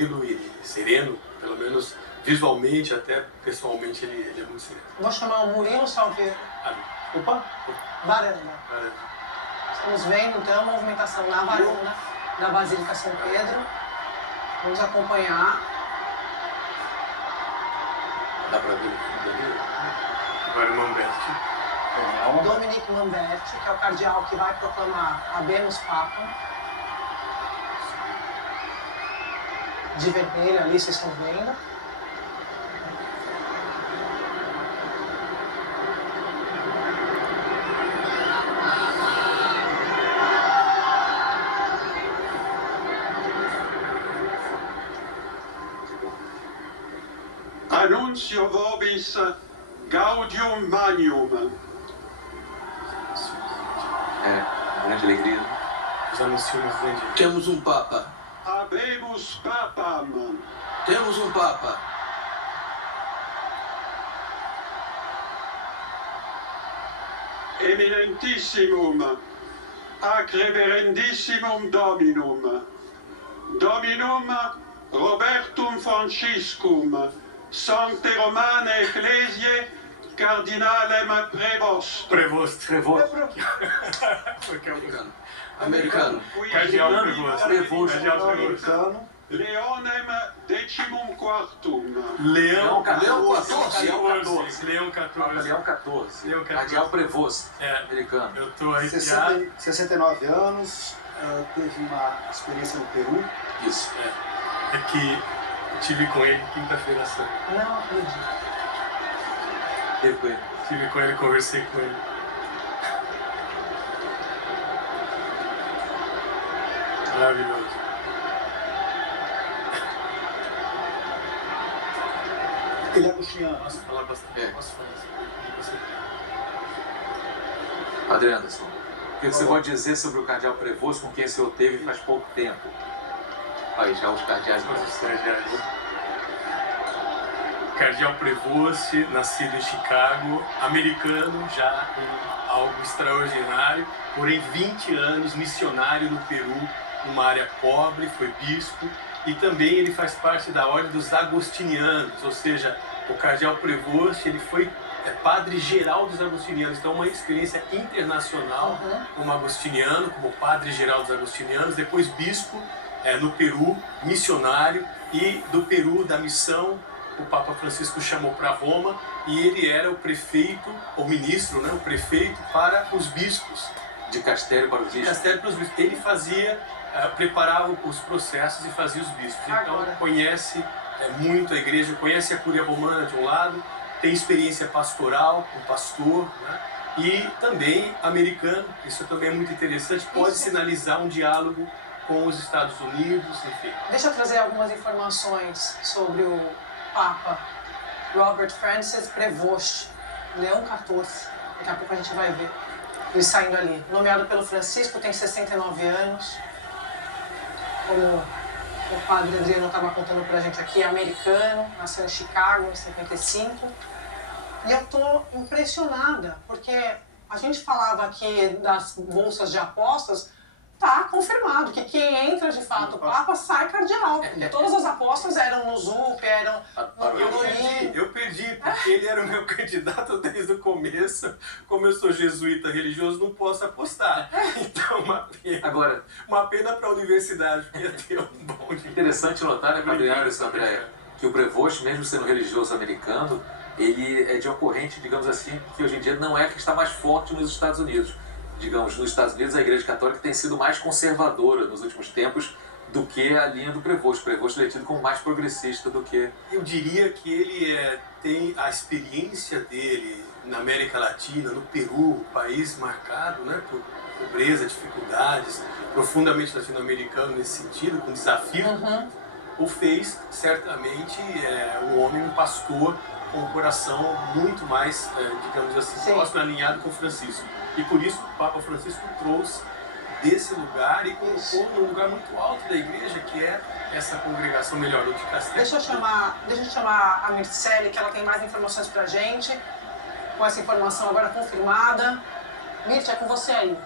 tranquilo e sereno, pelo menos visualmente, até pessoalmente ele é muito sereno. Vou chamar o Murilo Salveiro. Opa! Varanda. Estamos vendo então a movimentação na varanda da Basílica São Pedro. Vamos acompanhar. Dá pra ver o Danilo? Agora o Mamberti. Dominique Mamberti, que é o cardeal que vai proclamar Habemus Papam. De vermelho ali, vocês estão vendo. Annuncio vobis Gaudium Magnum. Grande alegria. Os anuncios grande. Temos um Papa. Habemus Papam. Temos um Papa. Eminentissimum, ac reverendissimum Dominum. Dominum Robertum Franciscum, Sancte Romane Ecclesiae, Cardinalem Prevost. Prevost. Americano. Cardeal Prevost. Americano. Leonem decimum quartum. Leão 14. Leão 14. Leão 14. Leão 14. Cardeal Prevost. Americano. Eu tô arrepiado. 69 anos, teve uma experiência no Peru. Isso. É que tive com ele quinta-feira santa. Não acredito. Teve com ele. Tive com ele, conversei com ele. Maravilhoso. Ele é agostiniano. Posso falar bastante? Posso falar bastante? Padre Anderson, o que você pode dizer sobre o cardeal Prevost, com quem o senhor teve faz pouco tempo? Aí já os cardeais. Cardeal Prevost, nascido em Chicago, americano, já em algo extraordinário, porém 20 anos, missionário no Peru, numa área pobre, foi bispo, e também ele faz parte da ordem dos agostinianos, ou seja, o Cardeal Prevost, ele foi padre geral dos agostinianos, então uma experiência internacional como agostiniano, como padre geral dos agostinianos, depois bispo no Peru, missionário, e do Peru, da missão, o Papa Francisco chamou para Roma e ele era o prefeito, o ministro, né, o prefeito para os bispos. De Castério para os De bispos. Castério para os bispos. Ele fazia, preparava os processos e fazia os bispos. Então conhece muito a igreja, conhece a Cúria Romana de um lado, tem experiência pastoral, um pastor, né? E também americano, isso também é muito interessante, pode sinalizar um diálogo com os Estados Unidos, enfim. Deixa eu trazer algumas informações sobre o Papa Robert Francis Prevost, Leão 14. Daqui a pouco a gente vai ver ele saindo ali. Nomeado pelo Francisco, tem 69 anos. Como o padre Adriano estava contando pra gente aqui, é americano, nasceu em Chicago em 55. E eu tô impressionada, porque a gente falava aqui das bolsas de apostas, tá confirmado que quem entra de fato o Papa sai cardeal. Porque todas as apostas eram no ZUP, eram no Eu perdi, porque ele era o meu candidato desde o começo. Como eu sou jesuíta religioso, não posso apostar. Então, uma pena para a universidade, porque ia ter um bom de... Interessante notar, né, Padre Anderson, André, que o Prevost, mesmo sendo religioso americano, ele é de uma corrente, digamos assim, que hoje em dia não é a que está mais forte nos Estados Unidos. Digamos, nos Estados Unidos a Igreja Católica tem sido mais conservadora nos últimos tempos do que a linha do Prevost. O Prevost é tido como mais progressista do que... Eu diria que ele tem a experiência dele na América Latina, no Peru, país marcado, né, por pobreza, dificuldades, profundamente latino-americano nesse sentido, com desafios, o fez certamente um homem, um pastor com um coração muito mais, digamos assim, próximo alinhado com Francisco. E por isso o Papa Francisco trouxe desse lugar e colocou num lugar muito alto da igreja, que é essa congregação melhor, o de Castério. Deixa eu chamar a Mircele, que ela tem mais informações pra gente, com essa informação agora confirmada. Mirce, é com você aí.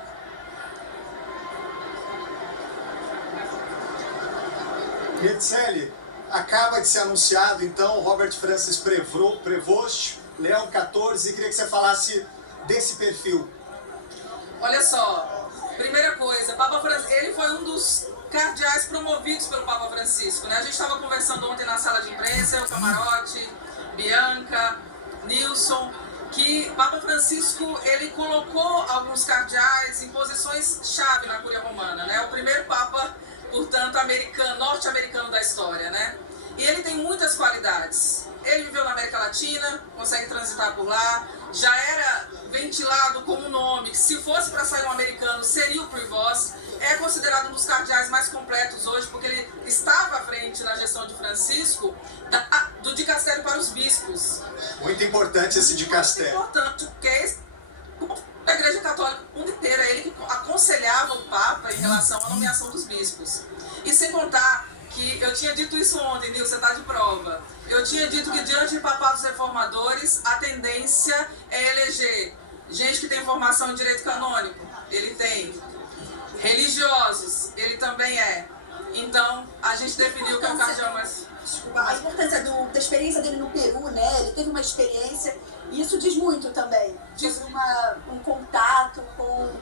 Mircele, acaba de ser anunciado, então, Robert Francis Prevost, Leão XIV. Queria que você falasse desse perfil. Olha só, primeira coisa, Papa Francisco, ele foi um dos cardeais promovidos pelo Papa Francisco, né? A gente estava conversando ontem na sala de imprensa, o Camarote, Bianca, Nilson, que Papa Francisco, ele colocou alguns cardeais em posições-chave na Cúria Romana, né? O primeiro Papa, portanto, norte-americano da história, né? E ele tem muitas qualidades. Ele viveu na América Latina, consegue transitar por lá, já era ventilado como um nome que, se fosse para sair um americano, seria o Prevost. É considerado um dos cardeais mais completos hoje, porque ele estava à frente na gestão de Francisco do dicastério para os bispos. Muito importante esse dicastério. Muito importante, porque a Igreja Católica o mundo inteiro, é ele que aconselhava o Papa em relação à nomeação dos bispos. E sem contar que eu tinha dito isso ontem, Nil, você está de prova. Eu tinha dito que diante de papados reformadores, a tendência é eleger gente que tem formação em direito canônico. Ele tem. Religiosos, ele também é. Então, a gente definiu que é o cardeal mais... Desculpa, a importância da experiência dele no Peru, né? Ele teve uma experiência, e isso diz muito também. Diz um contato com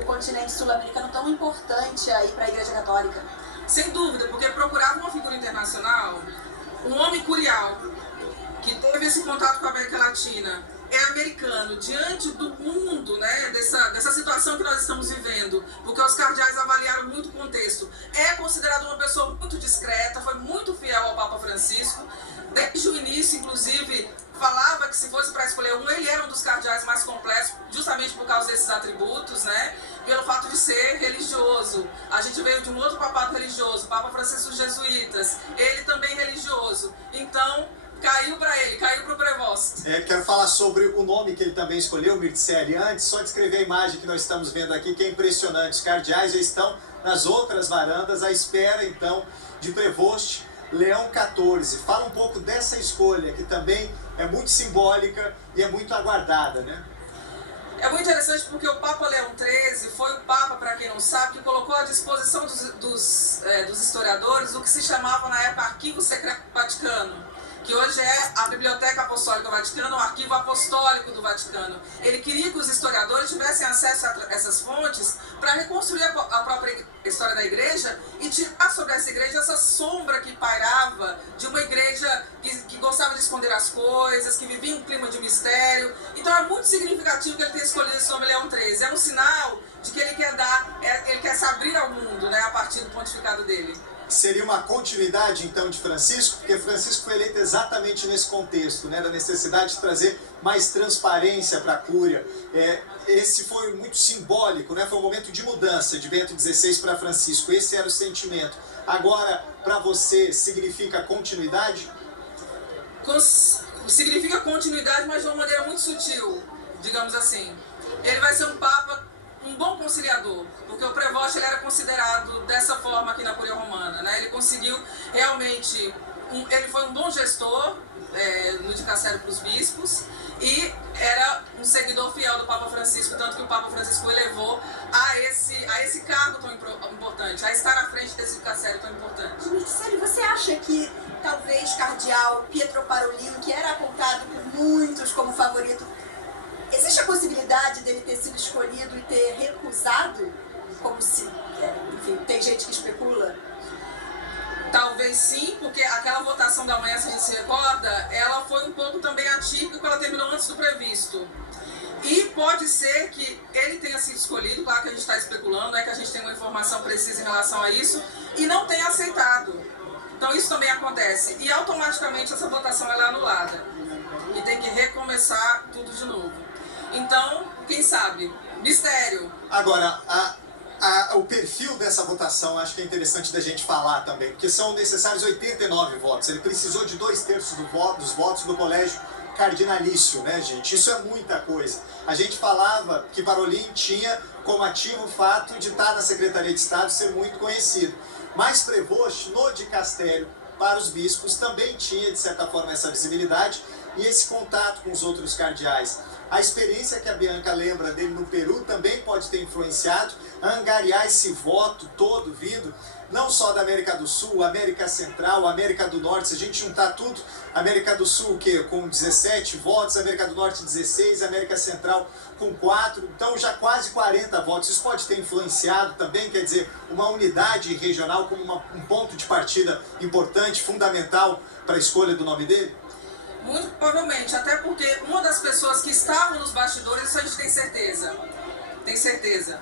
o continente sul-americano tão importante aí para a Igreja Católica. Sem dúvida, porque procurava uma figura internacional, um homem curial, que teve esse contato com a América Latina, é americano, diante do mundo, né, dessa situação que nós estamos vivendo, porque os cardeais avaliaram muito o contexto. É considerado uma pessoa muito discreta, foi muito fiel ao Papa Francisco, desde o início, inclusive, falava que se fosse para escolher um, ele era um dos cardeais mais completos, justamente por causa desses atributos, né? Pelo fato de ser religioso. A gente veio de um outro papado religioso, Papa Francisco dos Jesuítas, ele também religioso. Então, caiu para ele, caiu para o Prevost. Quero falar sobre o nome que ele também escolheu, Mircea. Antes, só descrever a imagem que nós estamos vendo aqui, que é impressionante. Os cardeais já estão nas outras varandas, à espera, então, de Prevost, Leão XIV. Fala um pouco dessa escolha, que também é muito simbólica e é muito aguardada, né? É muito interessante porque o Papa Leão XIII foi o Papa, para quem não sabe, que colocou à disposição dos historiadores o que se chamava na época Arquivo Secreto Vaticano, que hoje é a Biblioteca Apostólica do Vaticano, o Arquivo Apostólico do Vaticano. Ele queria que os historiadores tivessem acesso a essas fontes para reconstruir a própria história da igreja e tirar sobre essa igreja essa sombra que pairava de uma igreja que gostava de esconder as coisas, que vivia um clima de mistério. Então é muito significativo que ele tenha escolhido esse nome Leão XIII. É um sinal de que ele quer se abrir ao mundo, né, a partir do pontificado dele. Seria uma continuidade, então, de Francisco, porque Francisco foi eleito exatamente nesse contexto, né, da necessidade de trazer mais transparência para a Cúria. Esse foi muito simbólico, né, foi um momento de mudança de Bento XVI para Francisco, esse era o sentimento. Agora, para você, significa continuidade? Significa continuidade, mas de uma maneira muito sutil, digamos assim. Ele vai ser um Papa, um bom conciliador, porque o Prevost ele era considerado dessa forma aqui na Cúria Romana, né? Ele conseguiu realmente, ele foi um bom gestor no dicastério para os bispos e era um seguidor fiel do Papa Francisco, tanto que o Papa Francisco o elevou a esse cargo tão importante, a estar à frente desse dicastério tão importante. Mircea, você acha que talvez cardeal Pietro Parolin, que era apontado por muitos como favorito, existe a possibilidade dele ter sido escolhido e ter recusado? Como se, enfim, tem gente que especula? Talvez sim, porque aquela votação da manhã, se a gente se recorda, ela foi um pouco também atípica, porque ela terminou antes do previsto. E pode ser que ele tenha sido escolhido, claro que a gente está especulando, é que a gente tem uma informação precisa em relação a isso, e não tenha aceitado. Então isso também acontece. E automaticamente essa votação ela é anulada. E tem que recomeçar tudo de novo. Então, quem sabe? Mistério. Agora, o perfil dessa votação acho que é interessante da gente falar também, porque são necessários 89 votos. Ele precisou de 2/3 dos votos do colégio cardinalício, né, gente? Isso é muita coisa. A gente falava que Parolin tinha como ativo o fato de estar na Secretaria de Estado, ser muito conhecido. Mas Prevost, no dicastério para os bispos, também tinha, de certa forma, essa visibilidade. e esse contato com os outros cardeais. A experiência que a Bianca lembra dele no Peru também pode ter influenciado a angariar esse voto todo vindo, não só da América do Sul, América Central, América do Norte. Se a gente juntar tudo, América do Sul com 17 votos, América do Norte 16, América Central com 4, então já quase 40 votos. Isso pode ter influenciado também, quer dizer, uma unidade regional como um ponto de partida importante, fundamental para a escolha do nome dele? Muito provavelmente, até porque uma das pessoas que estavam nos bastidores, isso a gente tem certeza,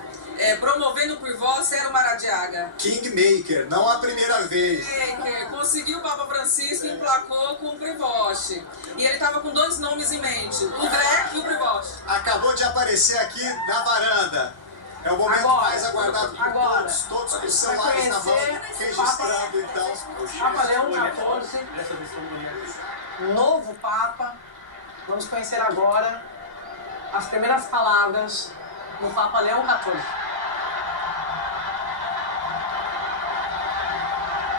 promovendo por voz era o Maradiaga. Kingmaker, não a primeira vez. Conseguiu o Papa Francisco e emplacou com o Prevost. E ele estava com 2 nomes em mente, o Grec e o Prevost. Acabou de aparecer aqui na varanda. É o momento mais aguardado por todos com os celulares na mão, registrando então. Papa Leão XIV, novo Papa. Vamos conhecer agora as primeiras palavras do Papa Leão XIV.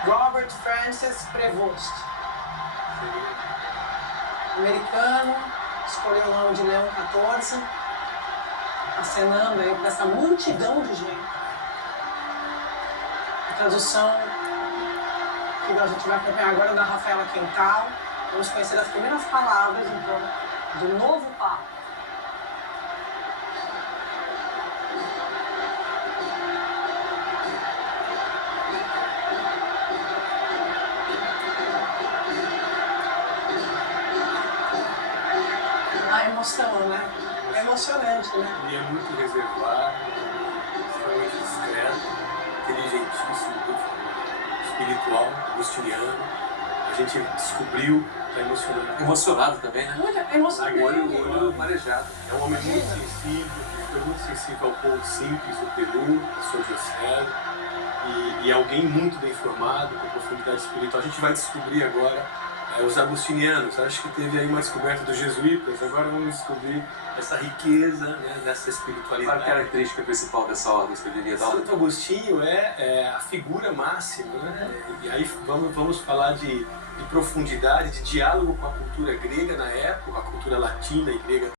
Robert Francis Prevost, americano, escolheu o nome de Leão XIV, acenando aí para essa multidão de gente. A tradução que a gente vai acompanhar agora é da Rafaela Quental. Vamos conhecer as primeiras palavras, então, do novo Papa. A emoção, né? É emocionante, né? Ele é muito reservado, extremamente discreto, inteligentíssimo, espiritual, agostiniano. A gente descobriu, está emocionado. Emocionado também, né? Muito emocionante. Olho marejado. É um homem muito sensível, foi muito sensível ao povo simples do Peru, a sua diocese, e alguém muito bem formado, com profundidade espiritual. A gente vai descobrir agora os agostinianos. Acho que teve aí uma descoberta dos jesuítas, agora vamos descobrir essa riqueza, né, dessa espiritualidade. Qual a característica principal dessa ordem, você diria? Santo Agostinho é a figura máxima, né? E aí vamos falar de profundidade, de diálogo com a cultura grega na época, a cultura latina e grega